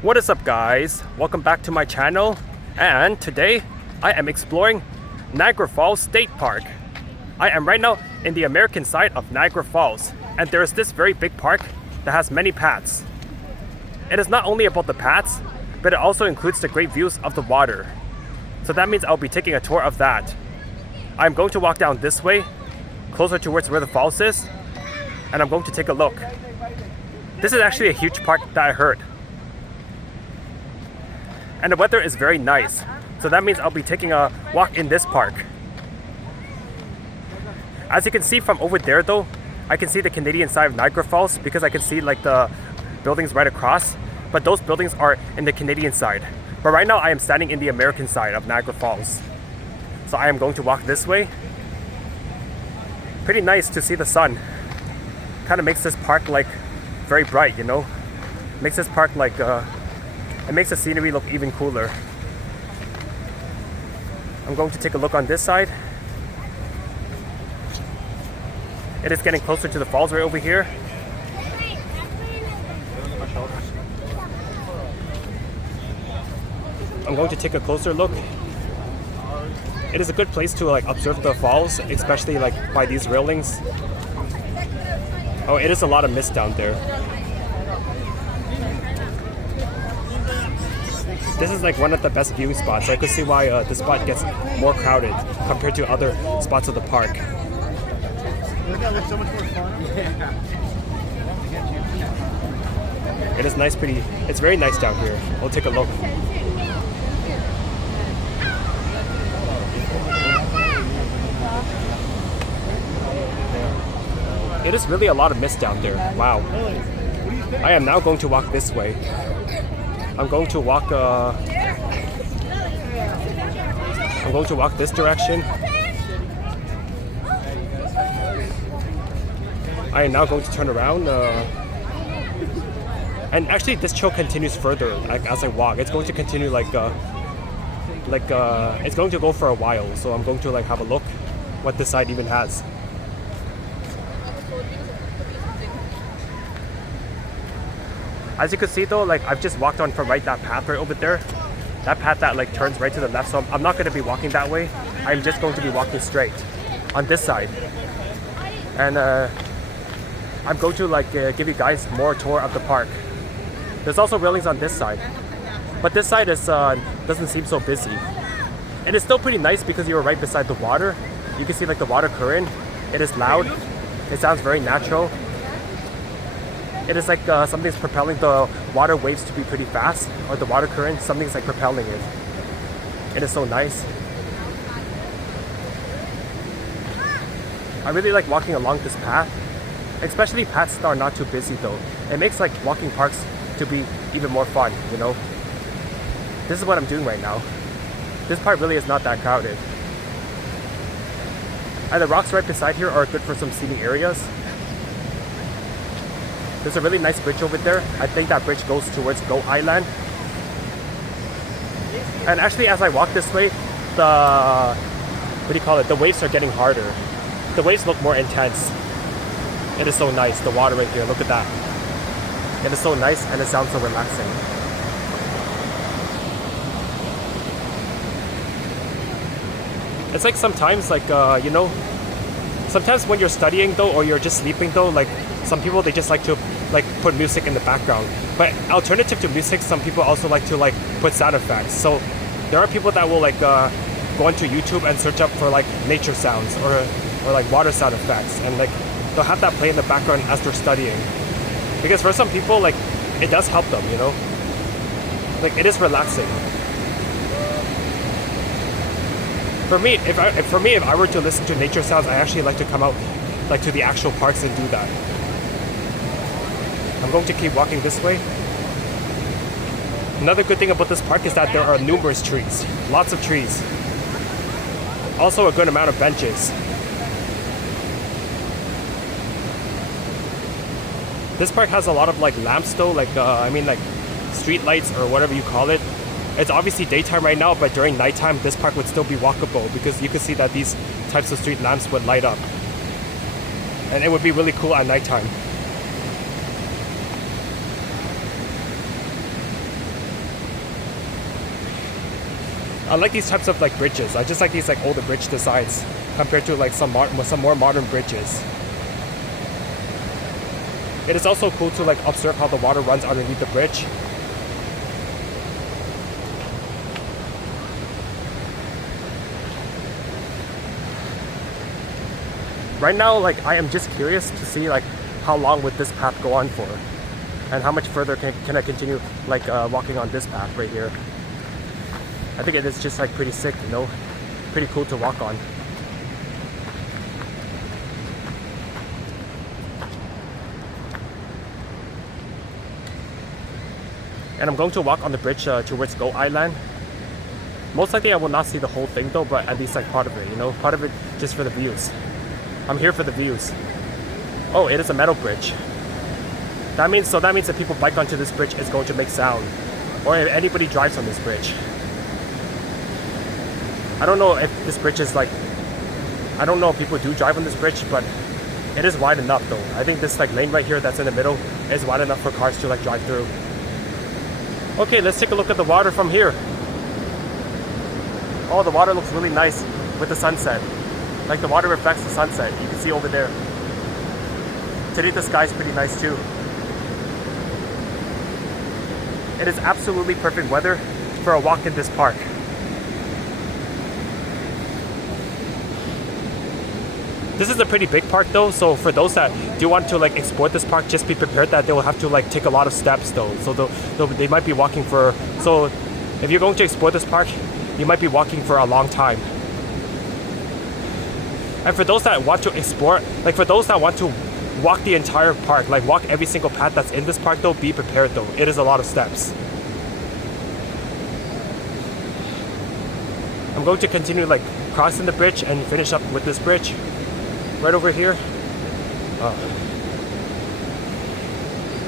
What is up, guys? Welcome back to my channel, and today I am exploring Niagara Falls State Park. I am right now in the American side of Niagara Falls, and there is this very big park that has many paths. It is not only about the paths, but it also includes the great views of the water. So that means I'll be taking a tour of that. I'm going to walk down this way, closer towards where the falls is, and I'm going to take a look. This is actually a huge park that I heard. And the weather is very nice, so that means I'll be taking a walk in this park. As you can see from over there though, I can see the Canadian side of Niagara Falls because I can see like the buildings right across, but those buildings are in the Canadian side. But right now I am standing in the American side of Niagara Falls. So I am going to walk this way. Pretty nice to see the sun. Kind of makes this park like very bright, you know? Makes this park like it makes the scenery look even cooler. I'm going to take a look on this side. It is getting closer to the falls right over here. I'm going to take a closer look. It is a good place to like observe the falls, especially like by these railings. Oh, it is a lot of mist down there. This is like one of the best viewing spots. I could see why this spot gets more crowded compared to other spots of the park. It is nice, pretty. It's very nice down here. We'll take a look. It is really a lot of mist down there. Wow. I am now going to walk this way. I'm going to walk this direction. I am now going to turn around. And actually this trail continues further like, as I walk. It's going to continue it's going to go for a while. So I'm going to like have a look what this side even has. As you can see though, like I've just walked on from that path right over there. That path that like turns right to the left, so I'm not going to be walking that way. I'm just going to be walking straight on this side. And I'm going to like give you guys more tour of the park. There's also railings on this side. But this side is doesn't seem so busy. And it's still pretty nice because you're right beside the water. You can see like the water current. It is loud. It sounds very natural. It is like something's propelling the water waves to be pretty fast, or the water current, something's like propelling it. It is so nice. I really like walking along this path, especially paths that are not too busy though. It makes like walking parks to be even more fun, you know? This is what I'm doing right now. This part really is not that crowded. And the rocks right beside here are good for some seating areas. There's a really nice bridge over there. I think that bridge goes towards Goat Island. And actually as I walk this way, the waves are getting harder. The waves look more intense. It is so nice, the water right here, look at that. It is so nice and it sounds so relaxing. It's like sometimes like, you know, sometimes when you're studying though, or you're just sleeping though, like some people, they just like to like put music in the background. But alternative to music, some people also like to like put sound effects. So there are people that will like go onto YouTube and search up for like nature sounds or like water sound effects, and like they'll have that play in the background as they're studying. Because for some people, like it does help them, you know. Like it is relaxing. For me, if I were to listen to nature sounds, I actually like to come out like to the actual parks and do that. I'm going to keep walking this way. Another good thing about this park is that there are numerous trees. Lots of trees. Also a good amount of benches. This park has a lot of like lamps though, like like street lights or whatever you call it. It's obviously daytime right now, but during nighttime this park would still be walkable because you can see that these types of street lamps would light up. And it would be really cool at nighttime. I like these types of like bridges. I just like these like older bridge designs compared to like some more modern bridges. It is also cool to like observe how the water runs underneath the bridge. Right now, like I am just curious to see like how long would this path go on for, and how much further can I continue like walking on this path right here. I think it is just like pretty sick, you know, pretty cool to walk on. And I'm going to walk on the bridge towards Goat Island. Most likely I will not see the whole thing though, but at least like part of it, you know, part of it just for the views. I'm here for the views. Oh, it is a metal bridge. That means that people bike onto this bridge is going to make sound, or if anybody drives on this bridge. I don't know if this bridge is like, I don't know if people do drive on this bridge, but it is wide enough though. I think this like lane right here that's in the middle is wide enough for cars to like drive through. Okay, let's take a look at the water from here. Oh, the water looks really nice with the sunset. Like the water reflects the sunset. You can see over there. Today the sky is pretty nice too. It is absolutely perfect weather for a walk in this park. This is a pretty big park though, so for those that do want to like explore this park, just be prepared that they will have to like take a lot of steps though. So they might be walking for, so if you're going to explore this park, you might be walking for a long time. And for those that want to explore, like for those that want to walk the entire park, like walk every single path that's in this park though, be prepared though. It is a lot of steps. I'm going to continue like crossing the bridge and finish up with this bridge. Right over here.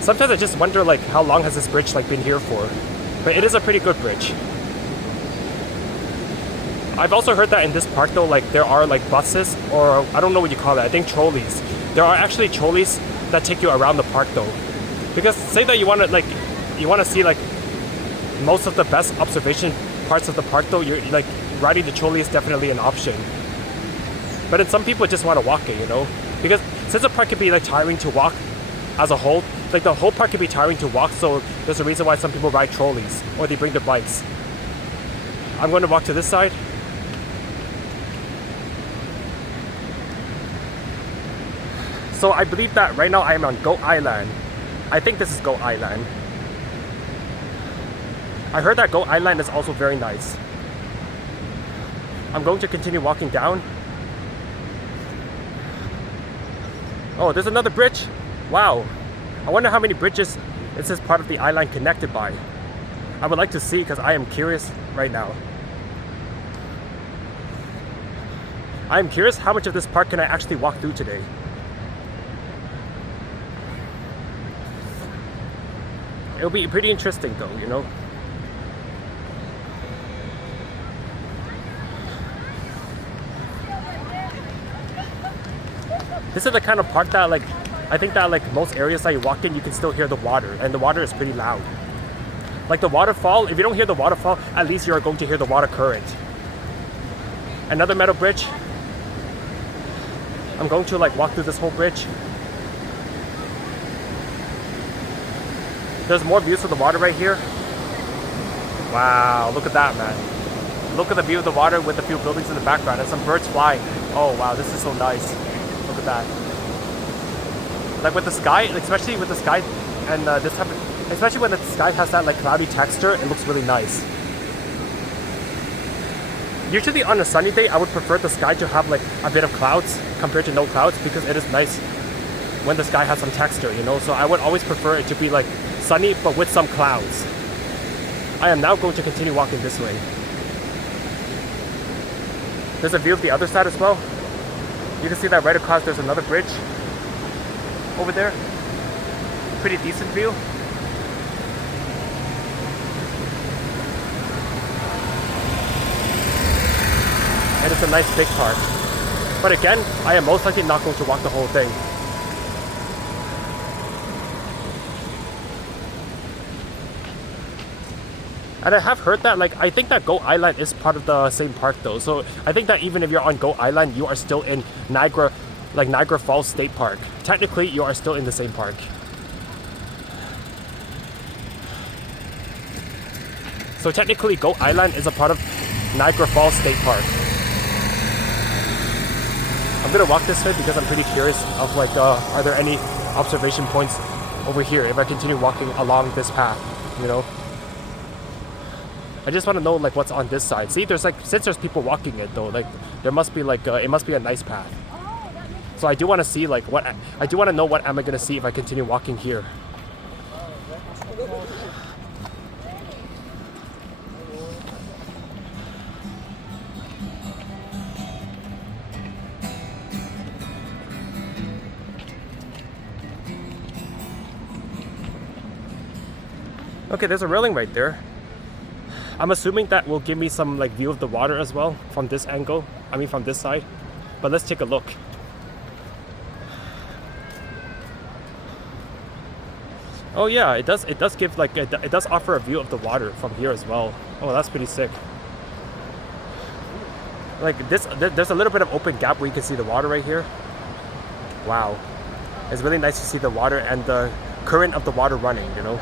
Sometimes I just wonder like how long has this bridge like been here for? But it is a pretty good bridge. I've also heard that in this park though, like there are like buses, or I don't know what you call it, I think trolleys. There are actually trolleys that take you around the park though. Because say that you want to see like most of the best observation parts of the park though, you're like riding the trolley is definitely an option. But then some people just want to walk it, you know? Because since the park can be like tiring to walk as a whole, like the whole park can be tiring to walk, so there's a reason why some people ride trolleys or they bring their bikes. I'm going to walk to this side. So I believe that right now I am on Goat Island. I think this is Goat Island. I heard that Goat Island is also very nice. I'm going to continue walking down. Oh, there's another bridge. Wow. I wonder how many bridges is this part of the island connected by. I would like to see because I am curious right now. I am curious how much of this park can I actually walk through today. It'll be pretty interesting though, you know. This is the kind of park that like, I think that like most areas that you walk in, you can still hear the water, and the water is pretty loud. Like the waterfall, if you don't hear the waterfall, at least you're going to hear the water current. Another metal bridge. I'm going to like walk through this whole bridge. There's more views of the water right here. Wow, look at that, man. Look at the view of the water with a few buildings in the background and some birds flying. Oh wow, this is so nice. Look at that. Like with the sky, especially with the sky and this type of, especially when the sky has that like cloudy texture, it looks really nice. Usually on a sunny day, I would prefer the sky to have like a bit of clouds compared to no clouds, because it is nice when the sky has some texture, you know? So I would always prefer it to be like sunny, but with some clouds. I am now going to continue walking this way. There's a view of the other side as well. You can see that right across there's another bridge over there. Pretty decent view. And it's a nice big park. But again, I am most likely not going to walk the whole thing. And I have heard that, like, I think that Goat Island is part of the same park though. So I think that even if you're on Goat Island, you are still in Niagara, like Niagara Falls State Park. Technically, you are still in the same park. So technically, Goat Island is a part of Niagara Falls State Park. I'm gonna walk this way because I'm pretty curious of like, are there any observation points over here if I continue walking along this path, you know? I just want to know like what's on this side. See, there's like, since there's people walking it though, like there must be like, it must be a nice path. So I do want to see like what, I do want to know what am I gonna see if I continue walking here. Okay, there's a railing right there. I'm assuming that will give me some like view of the water as well from this angle. I mean from this side. But let's take a look. Oh yeah, it does give like, it does offer a view of the water from here as well. Oh, that's pretty sick. Like this, there's a little bit of open gap where you can see the water right here. Wow. It's really nice to see the water and the current of the water running, you know.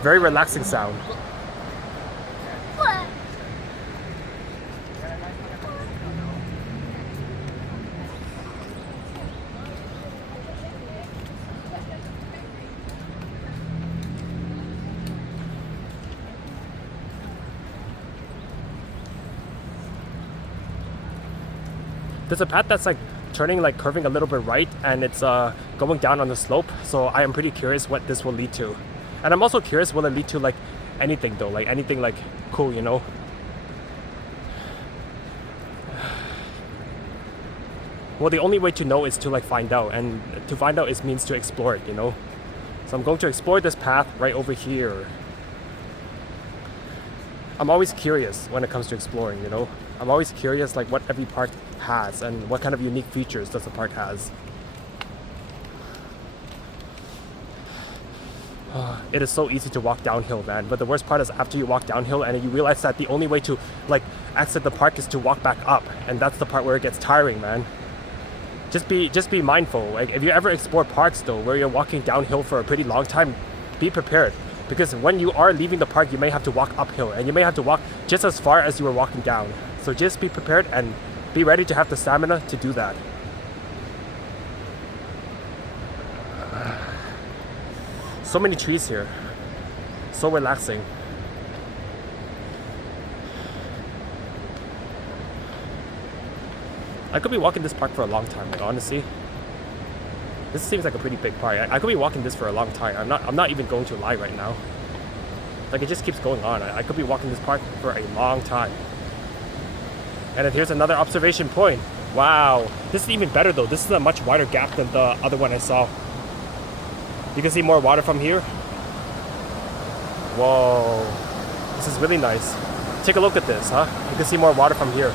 Very relaxing sound. There's a path that's like turning, like curving a little bit right, and it's going down on the slope. So I am pretty curious what this will lead to. And I'm also curious, will it lead to like anything though, like anything like cool, you know? Well, the only way to know is to like find out, and to find out is means to explore it, you know? So I'm going to explore this path right over here. I'm always curious when it comes to exploring, you know? I'm always curious like what every park has and what kind of unique features does the park has. It is so easy to walk downhill, man. But the worst part is after you walk downhill and you realize that the only way to like exit the park is to walk back up, and that's the part where it gets tiring, man. Just be mindful. Like if you ever explore parks though, where you're walking downhill for a pretty long time, be prepared, because when you are leaving the park, you may have to walk uphill, and you may have to walk just as far as you were walking down. So just be prepared and be ready to have the stamina to do that. So many trees here. So relaxing. I could be walking this park for a long time, like honestly. This seems like a pretty big park. I could be walking this for a long time. I'm not even going to lie right now. Like it just keeps going on. I could be walking this park for a long time. And then here's another observation point. Wow. This is even better though. This is a much wider gap than the other one I saw. You can see more water from here. Whoa. This is really nice. Take a look at this, huh? You can see more water from here.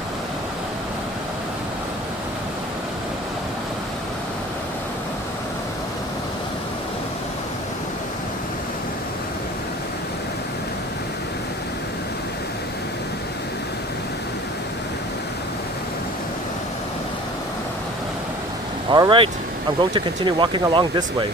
All right, I'm going to continue walking along this way.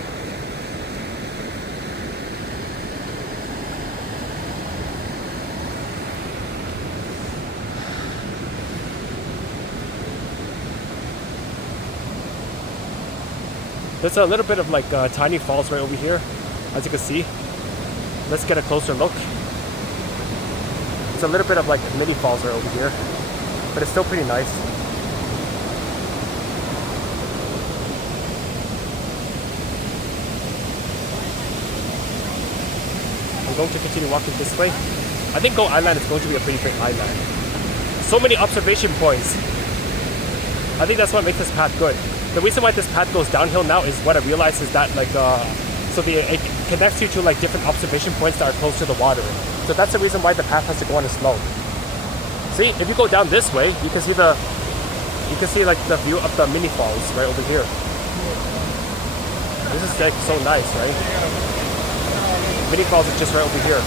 There's a little bit of like tiny falls right over here, as you can see. Let's get a closer look. It's a little bit of like mini falls right over here, but it's still pretty nice. I'm going to continue walking this way. I think Goat Island is going to be a pretty big island. So many observation points. I think that's what makes this path good. The reason why this path goes downhill now is what I realized is that like it connects you to like different observation points that are close to the water. So that's the reason why the path has to go on a slope. See, if you go down this way, you can see like the view of the mini falls right over here. This is like so nice, right? Mini Falls is just right over here.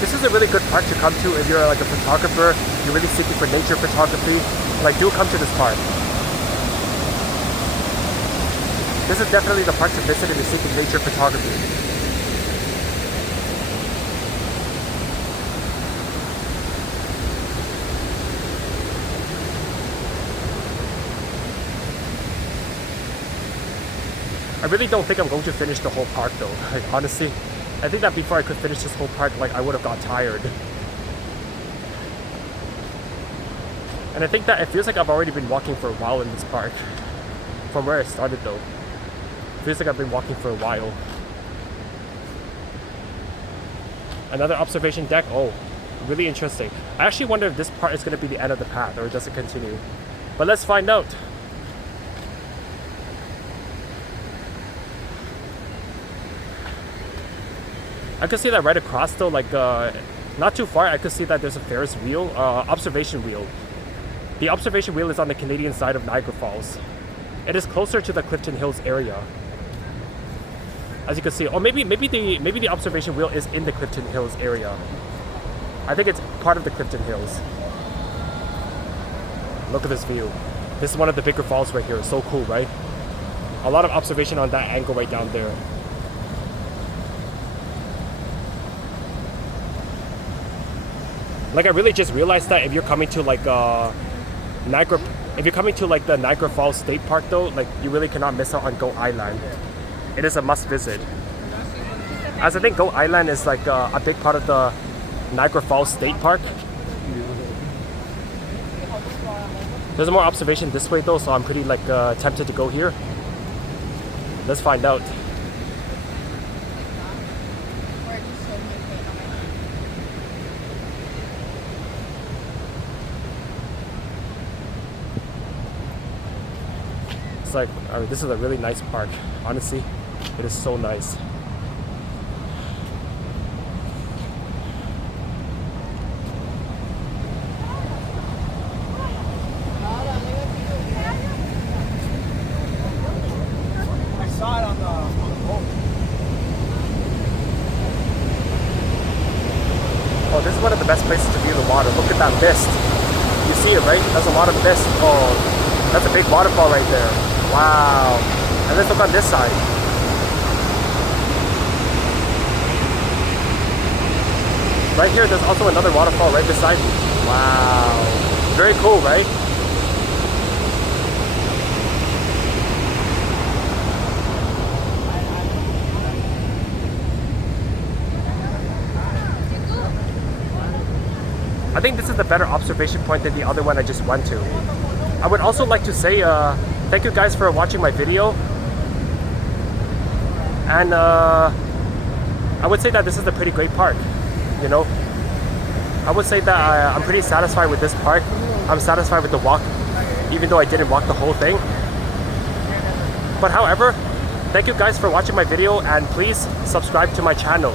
This is a really good park to come to if you're like a photographer, you're really seeking for nature photography. Like, do come to this park. This is definitely the park to visit if you're seeking nature photography. I really don't think I'm going to finish the whole park though. Like, honestly, I think that before I could finish this whole park, like, I would have got tired. And I think that it feels like I've already been walking for a while in this park. From where I started though. It feels like I've been walking for a while. Another observation deck. Oh, really interesting. I actually wonder if this part is going to be the end of the path or does it continue. But let's find out. I could see that right across though, like not too far, I could see that there's a Ferris wheel, observation wheel. The observation wheel is on the Canadian side of Niagara Falls. It is closer to the Clifton Hills area. As you can see, or maybe the observation wheel is in the Clifton Hills area. I think it's part of the Clifton Hills. Look at this view. This is one of the bigger falls right here. It's so cool, right? A lot of observation on that angle right down there. Like, I really just realized that if you're coming to like Niagara, if you're coming to like the Niagara Falls State Park though, like, you really cannot miss out on Goat Island. It is a must visit. As I think Goat Island is like a big part of the Niagara Falls State Park. There's more observation this way though, so I'm pretty like tempted to go here. Let's find out. It's like, this is a really nice park. Honestly, it is so nice. Oh, this is one of the best places to view the water. Look at that mist. You see it, right? There's a lot of mist. Oh, that's a big waterfall right there. Wow. And let's look on this side. Right here, there's also another waterfall right beside me. Wow. Very cool, right? I think this is the better observation point than the other one I just went to. I would also like to say thank you guys for watching my video. And I would say that this is a pretty great park, you know. I would say that I'm pretty satisfied with this park. I'm satisfied with the walk, even though I didn't walk the whole thing. But however, thank you guys for watching my video, and please subscribe to my channel.